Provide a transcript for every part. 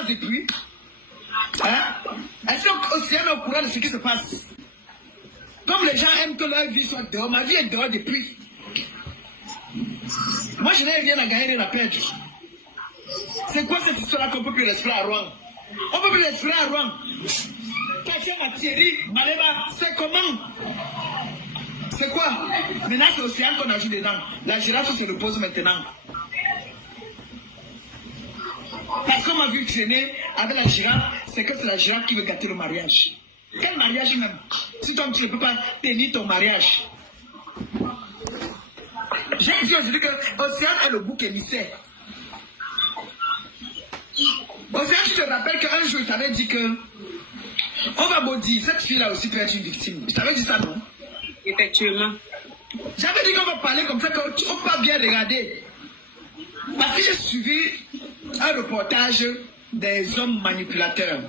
passe depuis? Hein? Est-ce qu'Océane est au courant de ce qui se passe? Comme les gens aiment que leur vie soit dehors, ma vie est dehors depuis. Moi, je n'ai rien à gagner, rien à perdre. C'est quoi cette histoire-là qu'on ne peut plus respirer à Rouen? On ne peut plus respirer à Rouen. Katia, Thierry, Maleba, c'est comment? C'est quoi? Maintenant, c'est Océane qu'on a joué dedans. La girafe se repose maintenant. Parce qu'on m'a vu traîner avec la girafe, c'est que c'est la girafe qui veut gâter le mariage. Quel mariage même? Si toi tu ne peux pas tenir ton mariage. J'ai dit aujourd'hui que Océane est le bouc émissaire. Océane, tu te rappelles qu'un jour, je t'avais dit que on va maudire, cette fille-là aussi peut être une victime. Je t'avais dit ça, non? Effectivement. J'avais dit qu'on va parler comme ça, qu'on ne peut pas bien regarder. Parce que j'ai suivi un reportage des hommes manipulateurs.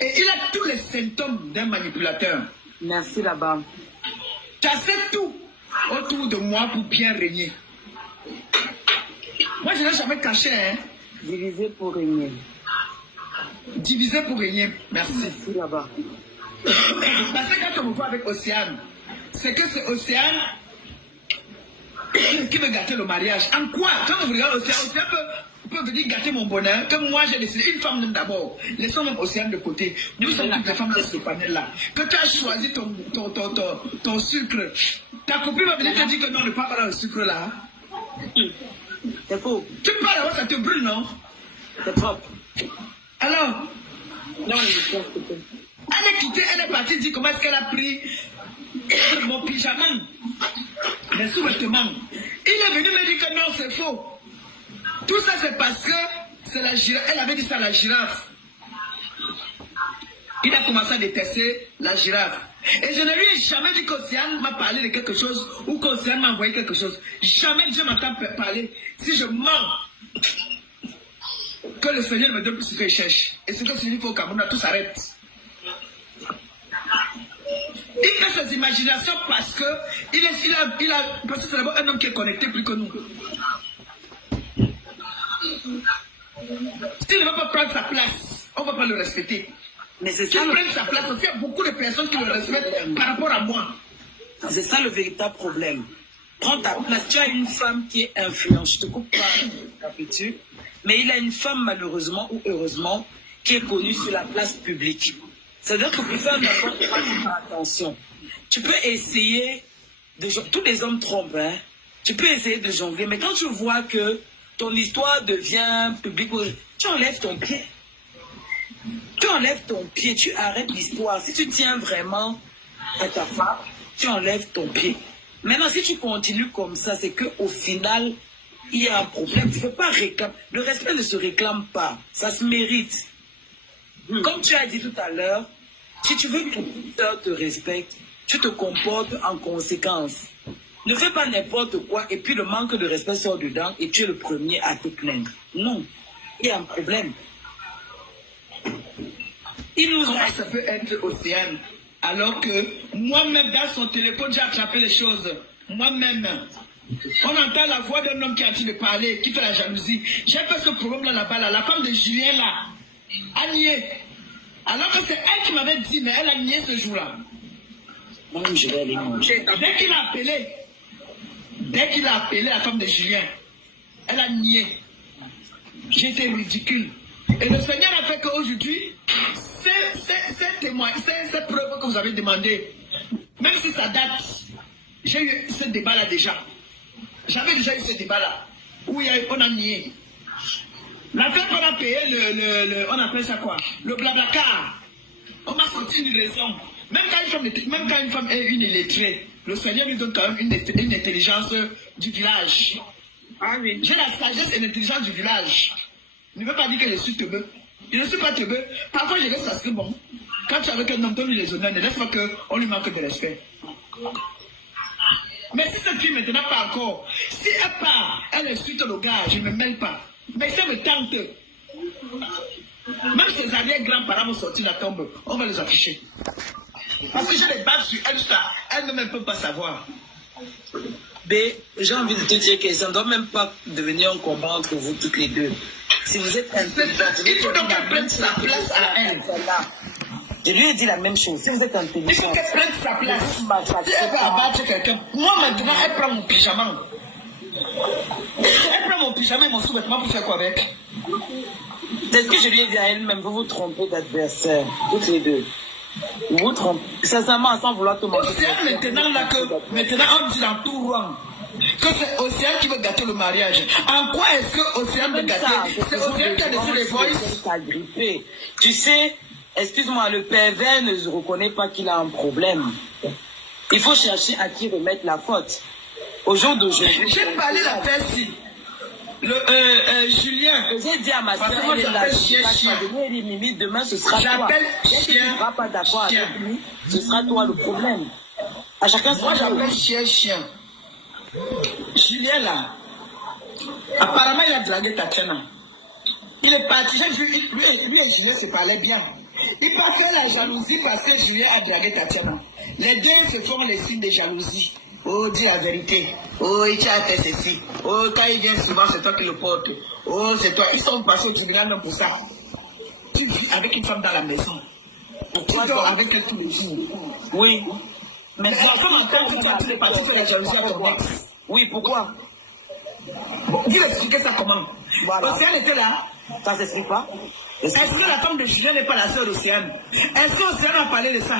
Et il a tous les symptômes d'un manipulateur. Merci là-bas. Tu as fait tout autour de moi pour bien régner. Moi, je n'ai jamais caché, hein. Diviser pour régner. Diviser pour régner. Merci. Merci là-bas. Parce que quand on me voit avec Océane, c'est que c'est Océane qui veut gâter le mariage. En quoi? Quand on regarde Océane, Océane peut venir gâter mon bonheur, que moi j'ai décidé, une femme d'abord, laissons même Océane de côté. Nous sommes toutes les femmes dans ce panel-là. Que tu as choisi ton sucre, ta copine va venir te dire que non, ne parle pas dans le sucre là. C'est faux. Tu parles avant, ça te brûle, non? C'est propre. Alors? Non, elle est quittée, elle est partie dire comment est-ce qu'elle a pris mon pyjama, les sous-vêtements. Il est venu me dire que non, c'est faux. Tout ça, c'est parce que c'est la girafe. Elle avait dit ça à la girafe. Il a commencé à détester la girafe. Et je ne lui ai jamais dit qu'Océane m'a parlé de quelque chose ou qu'Océane m'a envoyé quelque chose. Jamais Dieu m'entend parler. Si je mens, que le Seigneur me donne plus ce qu'il cherche. Et ce que il faut au Cameroun, tout s'arrête. Il fait ses imaginations parce que parce que c'est d'abord un homme qui est connecté plus que nous. S'il ne va pas prendre sa place, on ne va pas le respecter. Mais c'est ça. S'il prend sa place aussi, il y a beaucoup de personnes qui le respectent par rapport à moi. C'est ça le véritable problème. Prends ta place. Tu as une femme qui est influente. Je te coupe pas l'habitude. Mais il a une femme, malheureusement ou heureusement, qui est connue sur la place publique. C'est-à-dire que pour faire n'importe quoi, tu fais attention. Tu peux essayer de... Tous les hommes trompent, hein. Tu peux essayer de jongler. Mais quand tu vois que ton histoire devient publique, tu enlèves ton pied. Tu enlèves ton pied, tu arrêtes l'histoire. Si tu tiens vraiment à ta femme, tu enlèves ton pied. Maintenant, si tu continues comme ça, c'est qu'au final, il y a un problème. Tu ne peux pas réclamer. Le respect ne se réclame pas. Ça se mérite. Comme tu as dit tout à l'heure, si tu veux que ton sœur te respecte, tu te comportes en conséquence. Ne fais pas n'importe quoi et puis le manque de respect sort dedans et tu es le premier à te plaindre. Non, il y a un problème. Comment ça peut être Océane alors que moi-même dans son téléphone j'ai attrapé les choses. Moi-même. On entend la voix d'un homme qui a dit de parler, qui fait la jalousie. J'ai pas ce problème là-bas, là. La femme de Julien là a nié. Alors que c'est elle qui m'avait dit, mais elle a nié ce jour-là. Moi-même, je vais aller manger. Dès qu'il a appelé la femme de Julien, elle a nié. J'étais ridicule. Et le Seigneur a fait qu'aujourd'hui, ces preuves que vous avez demandées, même si ça date, j'ai eu ce débat-là déjà. J'avais déjà eu ce débat-là, où on a nié. La fois qu'on a payé on appelle ça quoi? Le blablacar. On m'a sorti une raison. Même quand une femme est une illettrée, le Seigneur lui donne quand même une intelligence du village. Ah oui. J'ai la sagesse et l'intelligence du village. Ne veut pas dire que je suis teubeux. Je ne suis pas teubeux. Parfois je laisse parce que bon, quand tu es avec un homme, donne-lui les honneurs, ne laisse pas qu'on lui manque de respect. Mais si cette fille maintenant pas encore, si elle part, elle insulte le gars, je ne me mêle pas. Mais ça me tente. Même ses arrière-grands-parents vont sortir la tombe, on va les afficher. Parce que j'ai des bagues sur elle, elle ne peut pas savoir. Mais j'ai envie de te dire que ça ne doit même pas devenir un combat entre vous toutes les deux. Si vous êtes intelligente, il faut donc qu'elle prenne sa place à elle. Je lui ai dit la même chose. Si vous êtes Il faut intelligente, qu'elle prenne sa place. Si elle veut abattre quelqu'un, moi maintenant, elle prend mon pyjama. Elle prend mon pyjama et mon sous-vêtement pour faire quoi avec? c'est ce que je lui ai dit à elle-même. Vous vous trompez d'adversaire, toutes les deux. Vous vous trompez. Sincèrement, sans vouloir tout mentir. C'est maintenant là que, maintenant on dit dans tout Rouen que c'est Océane qui veut gâter le mariage. En quoi est-ce que Océane veut gâter? C'est Océane qui a laissé les voices. Tu sais, excuse-moi, le pervers ne reconnaît pas qu'il a un problème. Il faut chercher à qui remettre la faute. Au jour d'aujourd'hui. J'ai parlé de la fesse-ci. Julien. J'ai dit à ma soeur, moi j'appelle chien. Demain ce sera toi. J'appelle chien. Si tu ne seras pas d'accord avec lui, ce sera toi le problème. À chacun moi j'appelle chien. Julien là, apparemment il a dragué Tatiana. Il est parti, j'ai vu, lui et Julien se parlaient bien. Il part faire la jalousie parce que Julien a dragué Tatiana. Les deux se font les signes de jalousie. Oh, dis la vérité. Oh, il t'a fait ceci. Oh, quand il vient souvent, c'est toi qui le porte. Oh, c'est toi. Ils sont passés au tribunal même pour ça. Tu vis avec une femme dans la maison. Tu dors avec elle tous les jours. Oui. Mais comment entendre que tu as tous les parties faire la jalousie à ton ex? Oui, pourquoi? Bon, vous expliquez ça comment? Voilà. Océane était là. Ça s'explique pas? Est-ce que la femme de Julien n'est pas la sœur d'Océane? Est-ce que Océane a parlé de ça?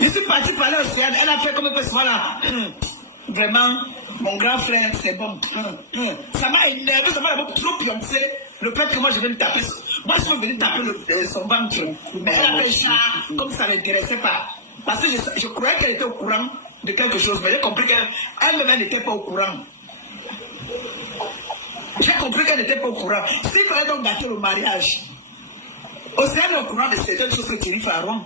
Je suis parti parler à Océane. Elle a fait comme un peu souvent là. Vraiment, mon grand frère, c'est bon. Ça m'a énervé, ça m'a trop pioncé. Le fait que moi je vais me taper. Moi je suis venu taper son ventre. Mais elle a fait ça comme ça ne l'intéressait pas. Parce que je croyais qu'elle était au courant de quelque chose. Mais j'ai compris qu'elle-même n'était pas au courant. J'ai compris qu'elle n'était pas au courant. S'il fallait donc gâter le mariage, Océane est au courant de certaines choses que tu lui fais à Rome.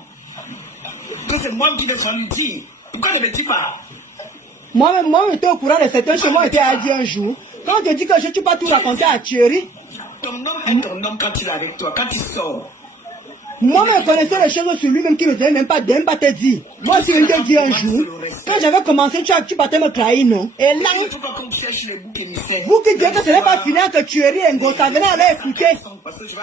Que c'est moi qui vais lui dire. Pourquoi ne me dis pas? Moi, j'étais au courant de certaines choses. Moi, j'étais à dire un jour. Quand je dis que je ne suis pas tout raconter à Thierry. Ton homme est ton homme quand il est avec toi, quand il sort. Moi, je connaissais les choses sur lui-même qui ne devait même pas te dire. Moi, si je te dis un jour, quand j'avais commencé, tu partais me trahir, non? Et là, Il ne faut pas qu'on cherche les boucs émissaires. vous qui dites que ce n'est pas fini que Thierry et Ngosa, venez aller écouter.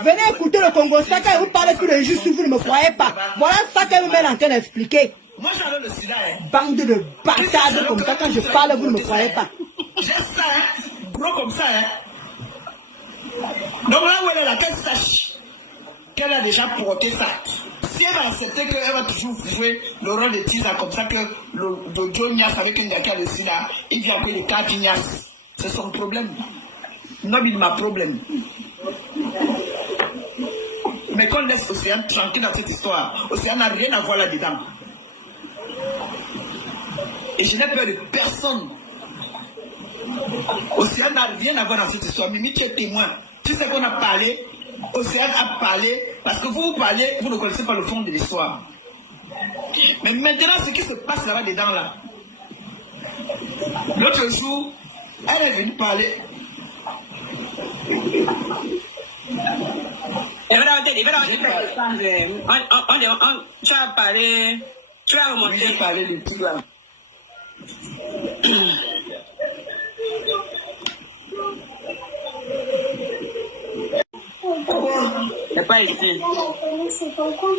Venez écouter le Congo. Ça, quand vous parlez tous les jours, vous ne me croyez pas. Voilà ça qu'elle vous met en train d'expliquer. Moi, j'avais le sida. Bande de bâtards comme ça, quand je parle, vous ne me croyez pas. J'ai ça, gros comme ça. Donc là où elle est là, qu'elle sache qu'elle a déjà porté ça. Si elle va accepter qu'elle va toujours jouer le rôle de Tisa comme ça, que le Joe Nias avec un gars qui a le sida, il vient appeler les 4 Nias. C'est son problème. Non, il m'a problème. Mais qu'on laisse Océane tranquille dans cette histoire. Océane n'a rien à voir là-dedans. Et je n'ai peur de personne. Océane n'a rien à voir dans cette histoire. Mimi, tu es témoin. Tu sais qu'on a parlé. Océane a parlé. Parce que vous parlez, vous ne connaissez pas le fond de l'histoire. Mais maintenant, ce qui se passe là-bas dedans, là. L'autre jour, elle est venue parler. Tu as parlé. Tu as remonté. J'ai parlé de tout là. C'est pas ici.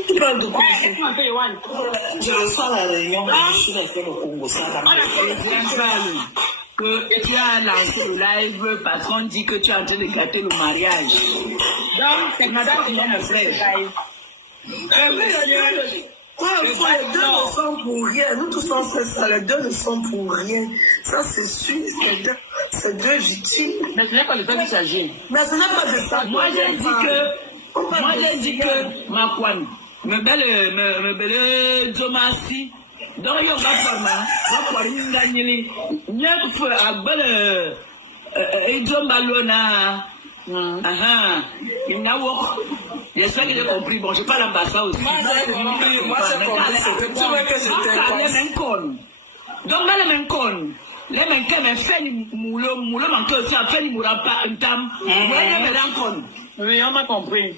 Tu parles de quoi? Je reçois la réunion. Je suis resté au Congo. Ça que tu as lancé le live parce qu'on dit que tu es en train de gâter le mariage. Donc, c'est madame qui est mon frère. Les deux ne sont pour rien. Nous tous on sait ça. Les deux ne sont pour rien. Ça c'est sûr. C'est deux victimes. Mais ce n'est pas le temps qu'il s'agit. Mais ce n'est pas de ça. Moi j'ai dit que ma kwan, me belle Domasi, donc il y a ma kwan n'gagneli, n'y a que à belle Balona. Il n'a pas. J'espère que j'ai compris. Bon, je parle en bassa aussi. Moi j'ai compris. C'est que tu veux que je t'inquiète. Donc, les mencon. Les mencon, mais fait moulot, manqué aussi, fait ni moulin pas un tam. Oui, on m'a compris.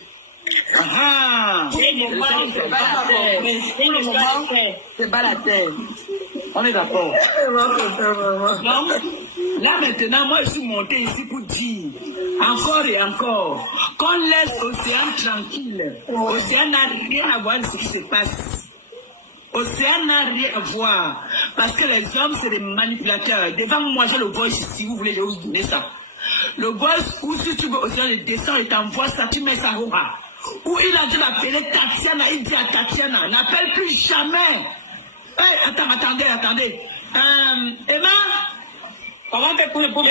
Pour le moment, c'est pas la terre. C'est pas la terre. On est d'accord. Donc, là maintenant, moi je suis monté ici pour dire, encore et encore, qu'on laisse l'océan tranquille. L'océan n'a rien à voir avec ce qui se passe. L'océan n'a rien à voir. Parce que les hommes, c'est des manipulateurs. Devant moi, j'ai le voice ici, vous voulez, je vais vous donner ça. Le voice, ou si tu veux, Océan, il descend et t'envoie ça, tu mets ça au ras. Ou il a dû l'appeler Tatiana, il dit à Tatiana, n'appelle plus jamais. Hey, attendez. Emma, Comment tu pour le pauvre?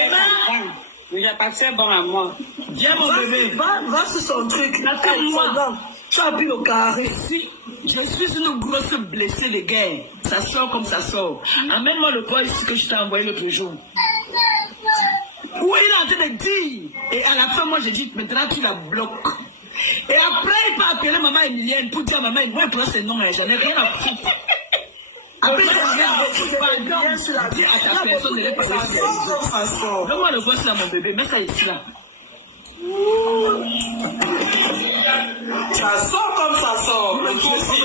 Il a passé bon à moi. Viens mon bébé. Va sur son truc. Tu as bu le carré. Si je suis une grosse blessée de guerre, ça sort comme ça sort. Amène-moi le voice que je t'ai envoyé l'autre jour. Où il est en train de dire. Et à la fin, moi je dis, maintenant tu la bloques. Et après, il peut appeler maman Emilienne pour dire à maman, moi, toi, c'est non, j'en ai rien à foutre. Après, je dire à ta personne de pas laisser. Donne-moi le voice là, mon bébé, mets ça ici là. Ça sort comme ça sort. On ne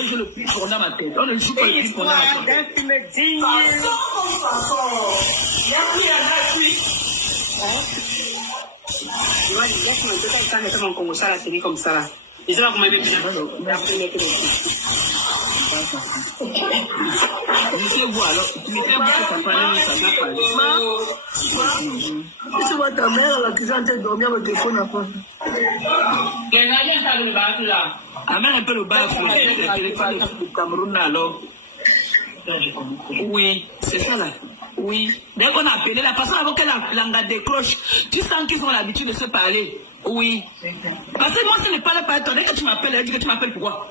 joue le plus qu'on a ma tête. On ne joue pas le plus qu'on a ma tête. Ça sort comme ça sort. Il y a plus à gratuit. Laisse-moi te faire ça, mais mon Congo, ça là, c'est comme ça là. Et ça là, vous m'avez dit. Laissez-vous alors. Tu m'étais dit que ça parlait, ça n'a pas. Tu vois ta mère à la cuisine en train de dormir, le téléphone n'a pas. Amène un peu le bas, le téléphone du Cameroun alors. Oui, c'est ça là. Oui. Dès qu'on a appelé, la personne avant que la langue décroche, tu sens qu'ils ont l'habitude de se parler. Oui. Parce que moi, ce n'est pas le parler. Dès que tu m'appelles, elle dit que tu m'appelles pourquoi?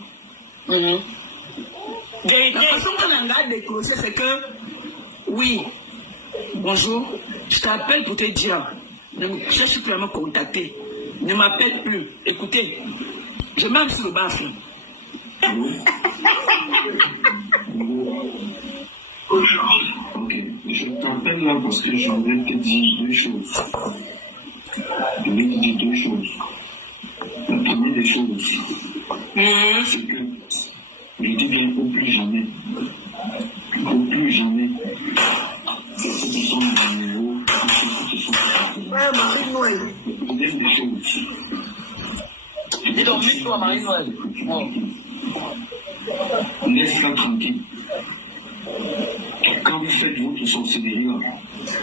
La façon que la langue a décroché, c'est que, oui, bonjour, je t'appelle pour te dire, ne me cherche plus à me contacter. Ne m'appelle plus. Écoutez, je mets sur le bas. Ok, je t'appelle là parce que je voulais te dire deux choses. Je voulais te dire deux choses. La première des choses, c'est que je dis bien au plus jamais, c'est que ce sont les numéros, Ouais, Marie-Noël. la deuxième des choses. Dis donc, mets-toi, Marie-Noël. Laisse-la tranquille. Quand vous faites votre sorcellerie,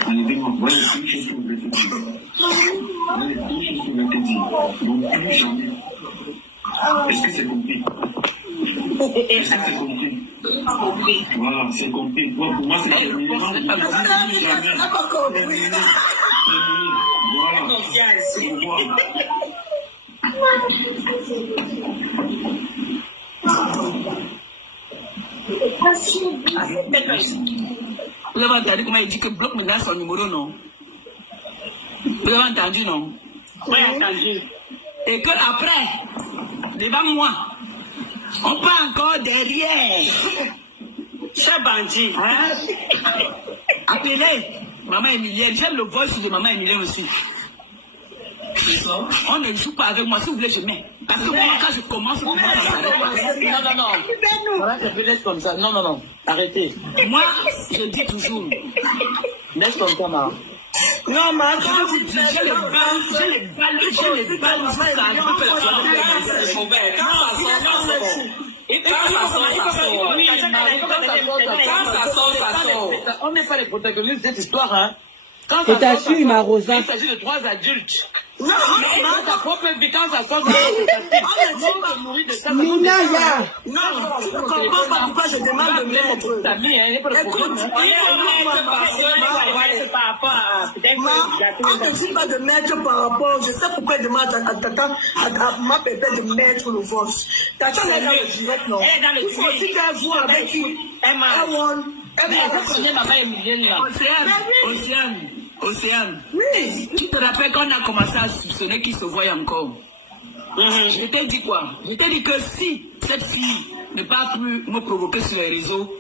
enlevez-moi. Voilà les deux choses que je voulais te dire. Donc, plus jamais. Est-ce que c'est compris? Est-ce que c'est compris? Voilà, c'est compris. Moi, pour moi, c'est terminé. Voilà. Vous avez entendu comment il dit que bloque maintenant son numéro, non? Vous avez entendu, non? Oui, entendu. Et que après, devant moi, on part encore derrière. Cher bandit. Hein? Appelez maman Emilienne. J'aime le voice de maman Emilienne aussi. On ne joue pas avec moi. Si vous voulez, je mets. Parce que moi, quand je commence, Non. Voilà, je peux laisser comme ça. Non. Arrêtez. moi, je dis toujours. Laisse comme ça, Mara. Non, mais Je vais vous dire, j'ai les balles jusqu'à un peu On n'est pas les protagonistes de cette histoire, hein. Je t'assure, ma Rosa. Il s'agit de trois adultes. non, Mais dans ta propre vie, quand ça sort, Minaya. non, tu ne comprends pas pourquoi je demande de mettre. ta vie, hein, il n'y a pas de problème. On ne dit pas de mettre par rapport. Je sais pourquoi il demande à ma pépette de mettre le voice. Tata est dans le direct, non. Il faut aussi qu'elle voit avec qui. Océane, Oui. tu te rappelles quand on a commencé à soupçonner qu'il se voyait encore? Je t'ai dit quoi? Je t'ai dit que si cette fille ne va plus me provoquer sur les réseaux,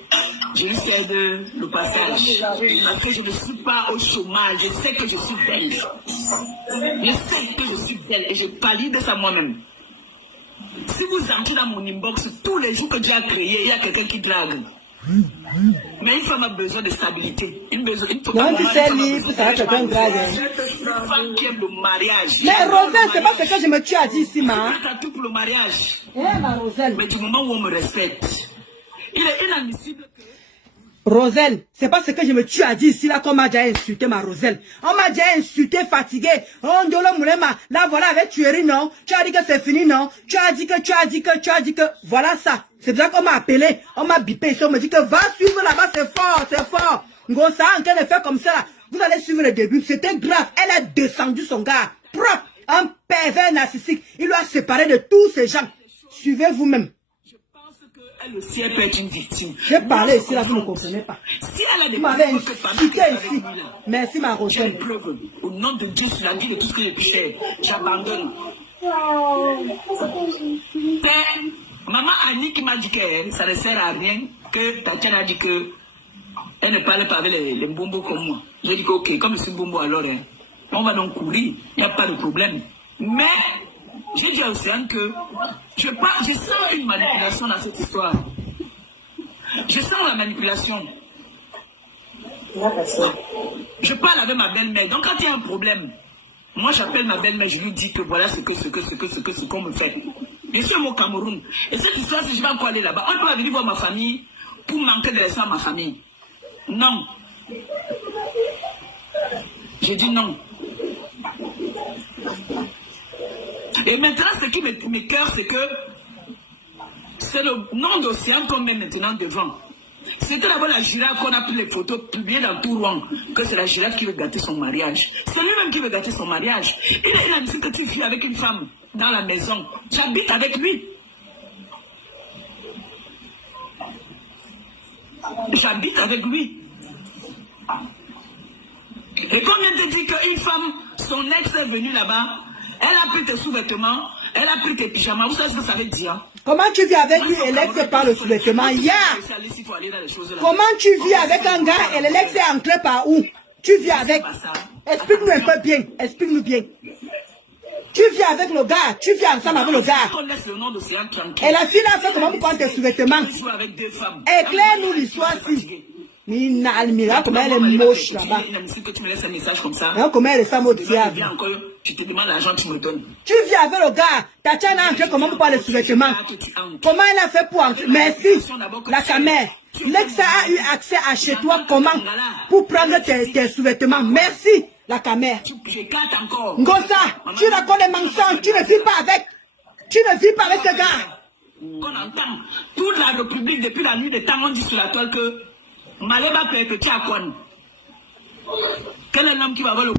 je lui cède le passage. Parce que je ne suis pas au chômage, je sais que je suis belle. Je sais que je suis belle et je valide ça moi-même. Si vous entrez dans mon inbox, tous les jours que Dieu a créé, il y a quelqu'un qui drague. Mais une femme a besoin de stabilité. Une Non, tu sais, libre, ça va te faire grave. Une femme qui aime le mariage. Mais Roselle, c'est pas ce que je me tue à dire ici, ma. Je tout pour le mariage. Ma Roselle. Mais du moment où on me respecte, il est inadmissible que... Roselle, c'est pas ce que je me tue à dire ici là qu'on m'a déjà insulté, ma Roselle. On m'a déjà insulté, fatigué. Oh, Ndolo Moulema, là voilà avec tuerie, non. Tu as dit que c'est fini, non. Tu as dit que. Voilà ça. C'est pour ça qu'on m'a appelé. On m'a bipé ici. On me dit que va suivre là-bas, c'est fort. Ngosa, en train de faire comme ça là. Vous allez suivre le début. C'était grave. Elle a descendu son gars. Propre. Un pervers narcissique. Il lui a séparé de tous ces gens. Suivez vous-même. Elle aussi, elle peut être une victime. J'ai parlé ici, là, vous ne comprenez pas. Si elle a des m'avez preuves insulté ici. Merci, ma Roselle. J'ai des preuves. Au nom de Dieu, sur la vie de tout ce que j'ai pu faire, j'abandonne. C'est maman Annie qui m'a dit que ça ne sert à rien, que Tatiana a dit que elle ne parle pas avec les bombos comme moi. J'ai dit que ok, comme je suis bombo alors, hein, on va donc courir, il n'y a pas de problème. Mais j'ai dit à Océane que je sens une manipulation dans cette histoire. Je sens la manipulation. Je parle avec ma belle-mère. Donc quand il y a un problème, moi j'appelle ma belle-mère, je lui dis que voilà ce qu'on me fait. Je suis au Cameroun. Et cette histoire, si je vais encore aller là-bas, on peut pas venir voir ma famille pour manquer de respect à ma famille. Non. J'ai dit non. Et maintenant, ce qui m'écoeure, c'est que c'est le nom d'Océane qu'on met maintenant devant. C'était d'abord la girafe qu'on a pris les photos publiées dans tout Rouen, que c'est la girafe qui veut gâter son mariage. C'est lui-même qui veut gâter son mariage. Il a dit que tu vis avec une femme dans la maison. J'habite avec lui. J'habite avec lui. Et quand on te dit qu'une femme, son ex est venu là-bas, elle a pris tes sous-vêtements, elle a pris tes pyjamas. Vous savez ce que ça veut dire? Comment tu vis avec lui et l'ex par le sous-vêtement? Comment tu vis avec un gars et l'ex est ancré par où? Tu vis avec... Explique-nous un peu bien. Explique-nous bien. Tu vis avec le gars. Tu vis ensemble avec le gars. Et la fille a fait comment pour prendre tes sous-vêtements? Éclaire-nous l'histoire-ci. Mira, comment elle est moche là-bas. Comment elle est femme au diable. Tu te demandes l'argent que tu me donnes. Tu vis avec le gars. Tatiana a entré comment pour prendre les sous-vêtements? Comment elle a fait pour entrer? Merci. La caméra. L'ex a eu accès à chez toi comment pour prendre tes sous-vêtements? Merci. La caméra. Ngosa, tu racontes les mensonges. Tu ne vis pas avec. Tu ne vis pas avec ce gars. On entend toute la République depuis la nuit des temps, on dit sur la toile que Maleba peut être petit à quoi? Quel est l'homme qui va avoir le